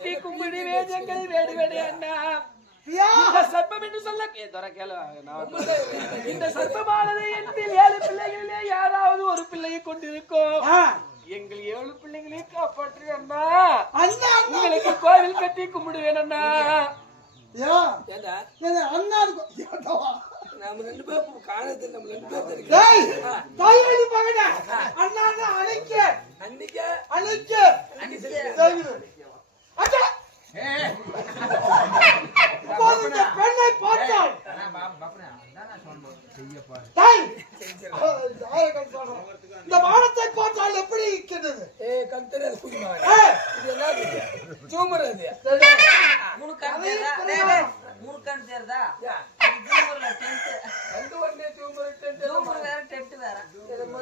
கட்டி கும்பிடி வேஜங்கள் வேடு வேடு அண்ணா இந்த சர்ப்பம் என்று சொல்ல இந்த சர்ப்பமானது எண்ணில் 7 பிள்ளைகளிலே யாராவது ஒரு பிள்ளையை கொண்டிருக்கும் எங்கள் 7 பிள்ளைகளையும் காப்பாற்று அண்ணா உங்களுக்கு கோவில் கட்டி கும்பிடுவேன் அண்ணா நம்ம 2 பேரும் காணது நம்ம 2 பேரும் டேய் தாயடி மகனே அண்ணா அழைக்க அழைக்க அச்சா போடுங்க பெண்ணை பார்த்தால் டேய் இந்த வானத்தை பார்த்தால் எப்படி இருக்கிறது கந்தரே குடிமா இது என்னது ஜூமர் அது 3 கண் தேர்தா டேய் 3 கண் தேர்தா ஜூமர்ல டென்ட் ரெண்டு வண்ணே ஜூமர் டென்ட் ஜூமர் வேற டென்ட் வேற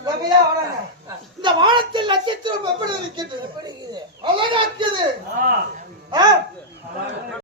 லபையா வராங்க இந்த வானத்தில் நட்சத்திரம் எப்படி இருக்கிறது எப்படி